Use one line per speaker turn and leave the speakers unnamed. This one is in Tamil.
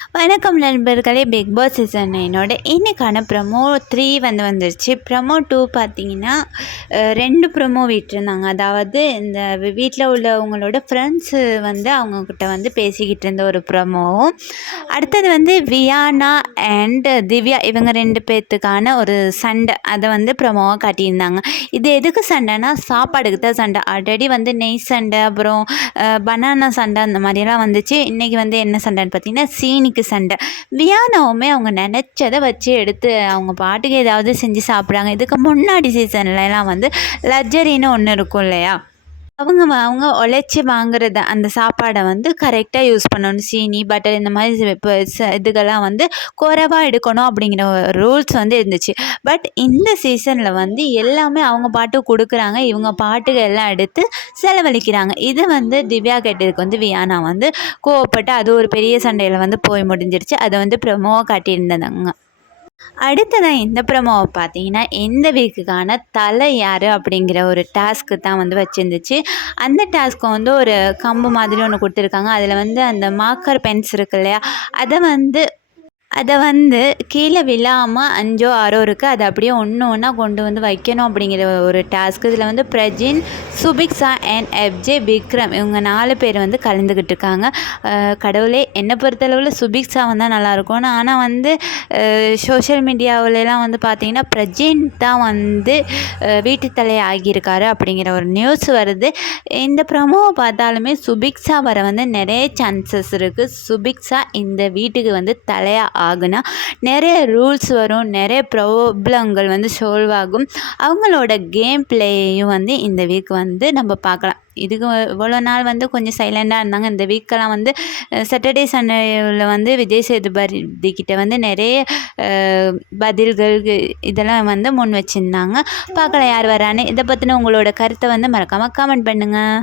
வணக்கம் நண்பர்களே பிக் பாஸ் சீசன் நைனோட இன்றைக்கான ப்ரமோ த்ரீ வந்து வந்துருச்சு. ப்ரமோ டூ பார்த்தீங்கன்னா ரெண்டு ப்ரமோ விட்டுருந்தாங்க. அதாவது இந்த வீட்டில் உள்ளவங்களோட ஃப்ரெண்ட்ஸு வந்து அவங்கக்கிட்ட வந்து பேசிக்கிட்டு இருந்த ஒரு ப்ரமோவும் அடுத்தது வந்து வியானா அண்ட் திவ்யா இவங்க ரெண்டு பேர்த்துக்கான ஒரு சண்டை. அதை வந்து ப்ரமோவாக காட்டியிருந்தாங்க. இது எதுக்கு சண்டைனா சாப்பாடுக்கு தான் சண்டை. ஆல்ரெடி வந்து நெய் சண்டை அப்புறம் பனானா சண்டை அந்த மாதிரிலாம் வந்துச்சு. இன்றைக்கி வந்து என்ன சண்டைன்னு பார்த்தீங்கன்னா சீனி சீனிக்கு சண்டை. வியானாவுமே அவங்க நினச்சதை வச்சு எடுத்து அவங்க பாட்டுக்கு ஏதாவது செஞ்சு சாப்பிட்றாங்க. இதுக்கு முன்னாடி சீசன்லலாம் வந்து லஜ்ஜரின்னு ஒன்று இருக்கும் இல்லையா? அவங்க அவங்க உழைச்சி வாங்குறத அந்த சாப்பாடை வந்து கரெக்டாக யூஸ் பண்ணணும். சீனி பட்டர் இந்த மாதிரி இப்போ ச- இதுக்கெல்லாம் வந்து குறைவாக எடுக்கணும் அப்படிங்கிற ரூல்ஸ் வந்து இருந்துச்சு. பட் இந்த சீசனில் வந்து எல்லாமே அவங்க பாட்டு கொடுக்குறாங்க. இவங்க பாட்டுகள் எல்லாம் எடுத்து செலவழிக்கிறாங்க. இது வந்து திவ்யா கேட்டதுக்கு வந்து வியானா வந்து கோவப்பட்டு அது ஒரு பெரிய சண்டையில் வந்து போய் முடிஞ்சிருச்சு. அதை வந்து ப்ரமோவாக காட்டியிருந்தாங்க. அடுத்ததாக இந்த ப்ரமோவை பார்த்தீங்கன்னா இந்த வீக்குக்கான தலை யார் அப்படிங்கிற ஒரு டாஸ்க்கு தான் வந்து வச்சுருந்துச்சு. அந்த டாஸ்க்கு வந்து ஒரு கம்பு மாதிரி ஒன்று கொடுத்துருக்காங்க. அதில் வந்து அந்த மார்க்கர் பென்ஸ் இருக்கு இல்லையா? அதை வந்து அதை வந்து கீழே விழாமல் அஞ்சோ ஆறோ இருக்குது அதை அப்படியே ஒன்று ஒன்றா கொண்டு வந்து வைக்கணும் அப்படிங்கிற ஒரு டாஸ்க் இதில் வந்து பிரஜின் சுபிக்ஸா அண்ட் எஃப்ஜே விக்ரம். இவங்க நாலு பேர் வந்து கலந்துக்கிட்டு இருக்காங்க. கடவுளே என்னை பொறுத்தளவில் சுபிக்ஸா வந்தால் நல்லாயிருக்கும் ஆனால் வந்து சோஷியல் மீடியாவிலலாம் வந்து பார்த்திங்கன்னா பிரஜின் தான் வந்து வீட்டு தலை ஆகியிருக்காரு அப்படிங்கிற ஒரு நியூஸ் வருது. இந்த ப்ரமோவை பார்த்தாலுமே சுபிக்ஸா வர வந்து நிறைய சான்சஸ் இருக்குது சுபிக்ஸா இந்த வீட்டுக்கு வந்து தலையாக ஆகுனா நிறைய ரூல்ஸ் வரும் நிறைய ப்ராப்ளங்கள் வந்து சால்வ் ஆகும். அவங்களோட கேம் பிளேயும் வந்து இந்த வீக் வந்து நம்ம பார்க்கலாம். இதுக்கு இவ்வளோ நாள் வந்து கொஞ்சம் சைலண்டாக இருந்தாங்க. இந்த வீக்கெல்லாம் வந்து சாட்டர்டே சண்டேவில் வந்து விஜய் சேதுபதி கிட்ட வந்து நிறைய பதில்கள் இதெல்லாம் வந்து முன் வச்சுருந்தாங்க. பார்க்கலாம் யார் வரான்னு. இதை பற்றின உங்களோட கருத்தை வந்து மறக்காமல் கமெண்ட் பண்ணுங்கள்